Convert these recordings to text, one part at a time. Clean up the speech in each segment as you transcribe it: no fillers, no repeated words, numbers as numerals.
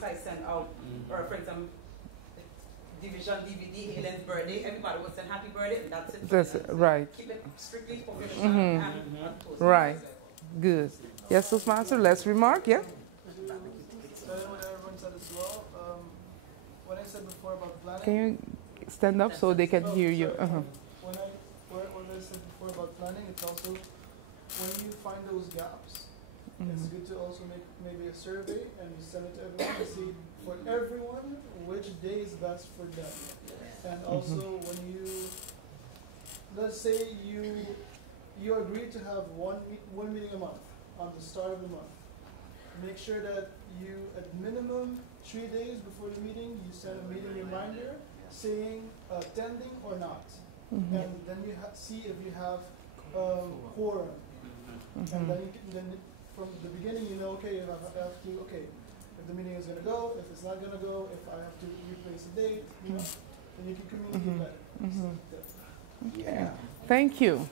once I send out, or for example, division DVD, Helen's birthday, everybody would send happy birthday, and that's it. That's right. Keep it strictly professional and post. Right. Good. Yes, Toastmaster, let's remark, yeah? What everyone said as well. What I said before about planning. Can you stand up so they can hear you? What I said before about planning, it's also when you find those gaps, it's good to also make maybe a survey and you send it to everyone to see for everyone which day is best for them. And also when you, let's say you agree to have one meeting a month on the start of the month. Make sure that you, at minimum 3 days before the meeting, you send a meeting reminder saying attending or not. And then you see if you have quorum. And then from the beginning, you know, okay, if I have to, okay, if the meeting is going to go, if it's not going to go, if I have to replace a date, you know, then you can communicate better. Yeah. Thank you.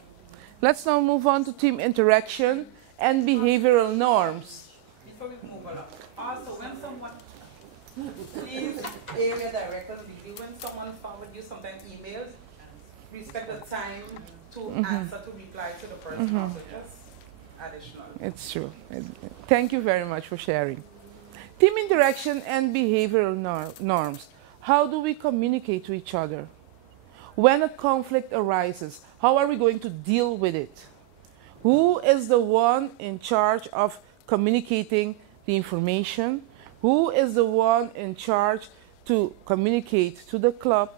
Let's now move on to team interaction and behavioral norms. Before we move on, also when someone, please, area directors, when someone forward you sometimes emails, respect the time to answer, to reply to the person. Also just additional. It's true. Thank you very much for sharing. Team interaction and behavioral norms. How do we communicate to each other? When a conflict arises, how are we going to deal with it? Who is the one in charge of communicating the information? Who is the one in charge to communicate to the club?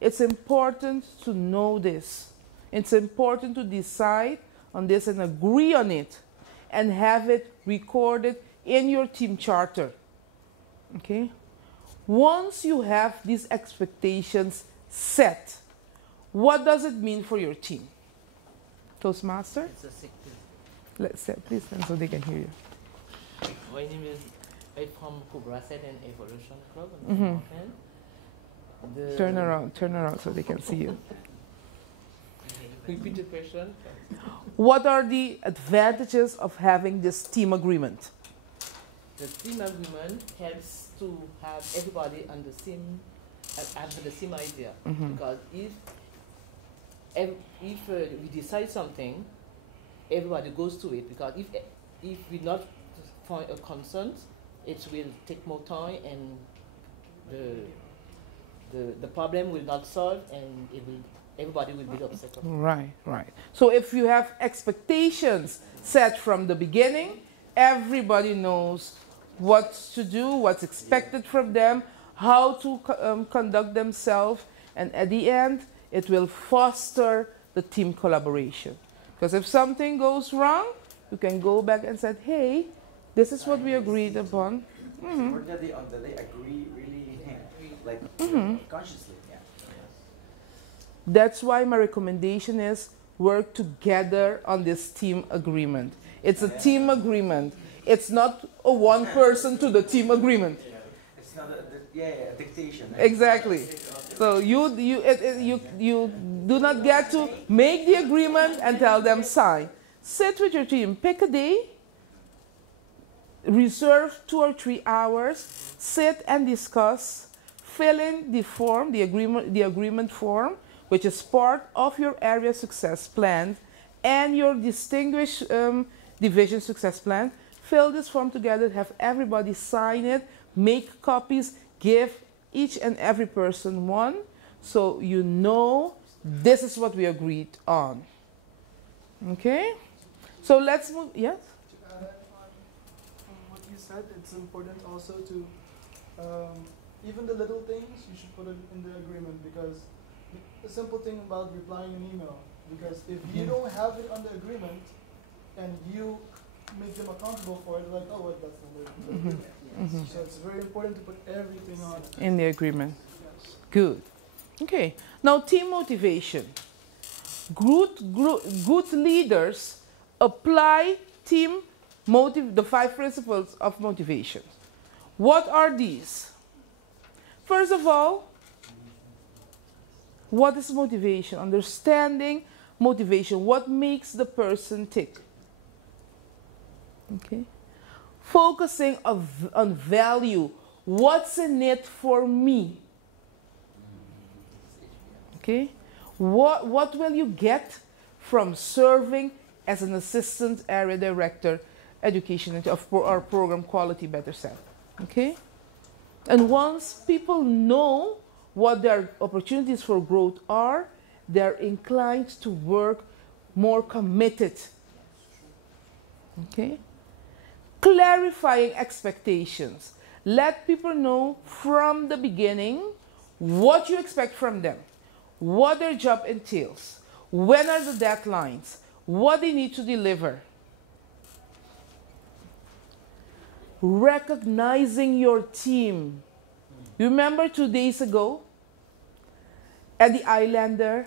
It's important to know this. It's important to decide on this and agree on it and have it recorded in your team charter. Okay? Once you have these expectations set, what does it mean for your team? Toastmaster? It's a sick thing. Let's say, please stand so they can hear you. My name is from Cobra Set and Evolution Club. Turn around so they can see you. Repeat the question. What are the advantages of having this team agreement? The team agreement helps to have everybody on the same, have the same idea. Because if we decide something, everybody goes to it. Because if we not find a consent, it will take more time and the problem will not solve and everybody will be upset. Right. So if you have expectations set from the beginning, everybody knows what to do, what's expected from them, how to conduct themselves, and at the end, it will foster the team collaboration. Because if something goes wrong, you can go back and say, hey, this is what we agreed upon. Or that they agree really, like, consciously. Yeah. That's why my recommendation is work together on this team agreement. It's a team agreement. It's not a one person to the team agreement. It's not a dictation. Exactly. So you do not get to make the agreement and tell them sign. Sit with your team. Pick a day. Reserve 2 or 3 hours. Sit and discuss. Fill in the form, the agreement form, which is part of your area success plan and your distinguished division success plan. Fill this form together, have everybody sign it, make copies, give each and every person one, so you know this is what we agreed on. Okay? So let's move, yes? To add on what you said, it's important also to, even the little things, you should put it in the agreement, because the simple thing about replying an email, because if you don't have it on the agreement and you make them accountable for it, like, oh, well, that's not the agreement. So it's very important to put everything on it. In the agreement. Yes. Good. Okay. Now, team motivation. Good leaders apply the 5 principles of motivation. What are these? First of all, what is motivation? Understanding motivation. What makes the person tick? Okay. Focusing on value. what's in it for me? Okay? What will you get from serving as an assistant area director, education of our program Quality Better Set? Okay? And once people know what their opportunities for growth are, they're inclined to work more committed. Okay? Clarifying expectations. Let people know from the beginning what you expect from them, what their job entails, when are the deadlines, what they need to deliver. Recognizing your team. You remember 2 days ago at the Islander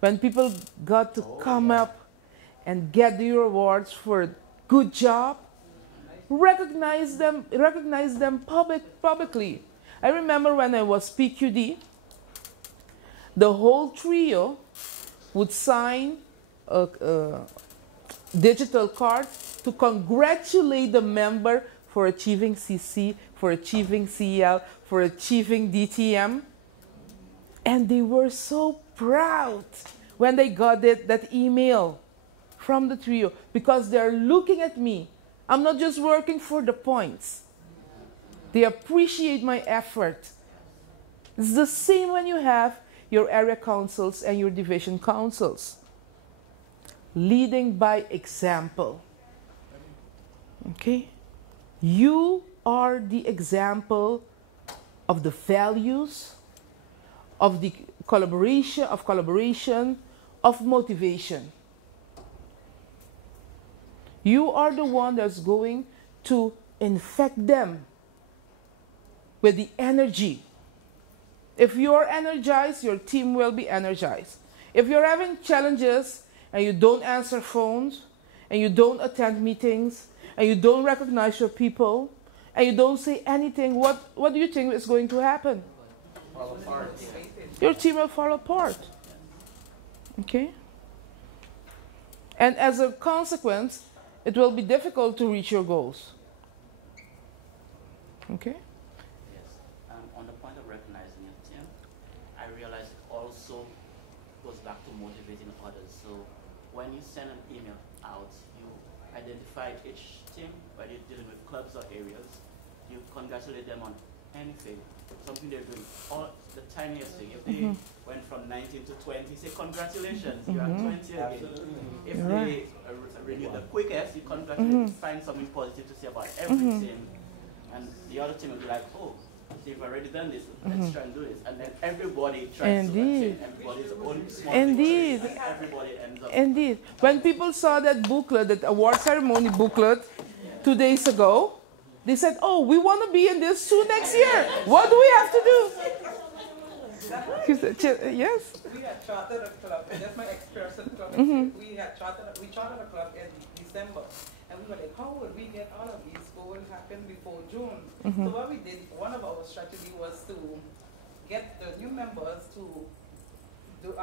when people got to come up and get the rewards for a good job? Recognize them publicly. I remember when I was PQD, the whole trio would sign a digital card to congratulate the member for achieving CC, for achieving CEL, for achieving DTM. And they were so proud when they got that email from the trio, because they're looking at me. I'm not just working for the points. They appreciate my effort. It's the same when you have your area councils and your division councils. Leading by example. Okay? You are the example of the values, of the collaboration, of motivation. You are the one that's going to infect them with the energy. If you're energized, your team will be energized. If you're having challenges and you don't answer phones, and you don't attend meetings, and you don't recognize your people, and you don't say anything, what do you think is going to happen? Fall apart. Your team will fall apart. Okay? And as a consequence, it will be difficult to reach your goals. Okay? Yes. On the point of recognizing your team, I realize it also goes back to motivating others. So when you send an email out, you identify each team, whether you're dealing with clubs or areas, you congratulate them on anything, something they're doing, or the tiniest thing. If they went from 19 to 20, say congratulations, you are 20 again. If they renew the quickest, you congratulate, find something positive to say about everything, and the other team will be like, oh, they've already done this, let's try and do this. And then everybody tries to achieve everybody's own small Indeed. victories, and everybody ends up. Indeed. When people saw that booklet, that award ceremony booklet, 2 days ago, they said, oh, we want to be in this too next year. What do we have to do? Yes? We had chartered a club, and that's my experience at the club. We chartered a club in December. And we were like, how will we get all of these goals happen before June? So what we did, one of our strategy was to get the new members to do,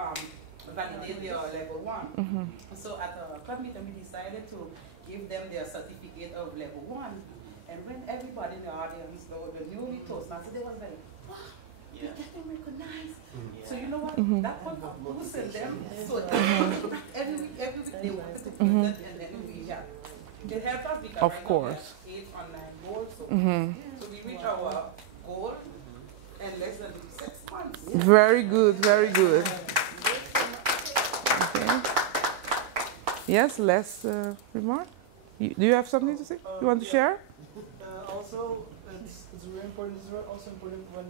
validate their level 1. So at a club meeting, we decided to give them their certificate of level 1. And when everybody in the audience, the newly Toastmasters, they was like, wow, you're getting recognized. So you know what? That one boosted them. So every week they wanted to do that, and then we had. It helped us because of course. 8 or 9 goals. So we reached our goal in less than 6 months. Very good, very good. Okay. Yes, last remark? Do you have something to say? You want to share? Also, it's very important. It's also important when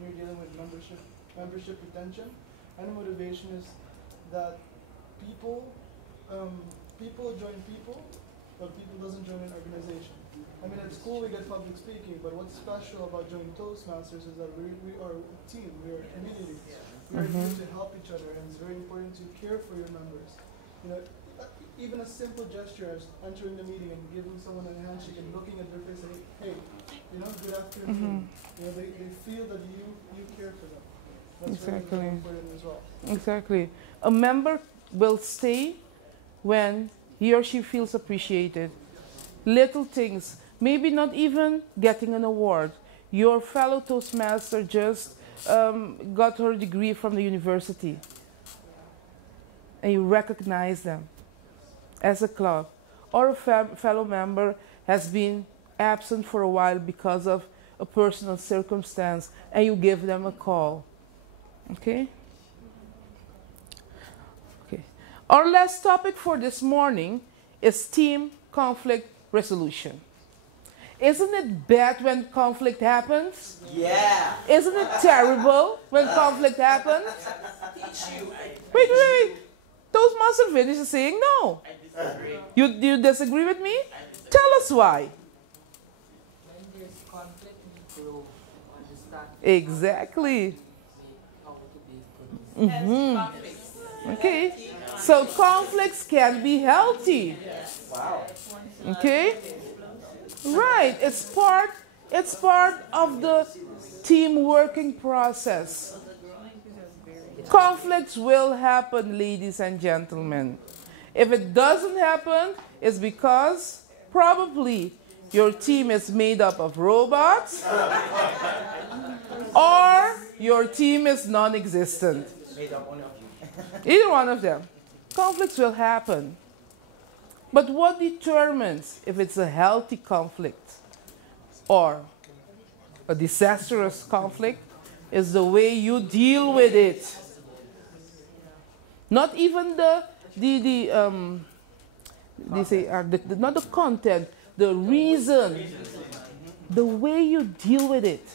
you're dealing with membership retention and motivation is that people join people, but people doesn't join an organization. I mean, at school we get public speaking, but what's special about joining Toastmasters is that we are a team, we are a community. We are here to help each other, and it's very important to care for your members. You know, even a simple gesture as entering the meeting and giving someone a handshake and looking at their face and saying, hey, you know, good afternoon. You know, they feel that you care for them. That's very important as well. Exactly. A member will stay when he or she feels appreciated. Little things. maybe not even getting an award. Your fellow Toastmaster just got her degree from the university, and you recognize them as a club. Or a fellow member has been absent for a while because of a personal circumstance, and you give them a call. Okay? Okay. Our last topic for this morning is team conflict resolution. Isn't it bad when conflict happens? Yeah. Isn't it terrible when conflict happens? Wait. Toastmaster Vintage is saying no. I disagree. You disagree with me? Tell us why. When there's conflict, we grow and understand Exactly. how to be good. Conflicts. Okay. So conflicts can be healthy. Wow. Okay? Right. It's part of the team working process. Conflicts will happen, ladies and gentlemen. If it doesn't happen, it's because probably your team is made up of robots or your team is non-existent. Made up only of you. Either one of them. Conflicts will happen. But what determines if it's a healthy conflict or a disastrous conflict is the way you deal with it. Not even not the content, the reason, the way you deal with it.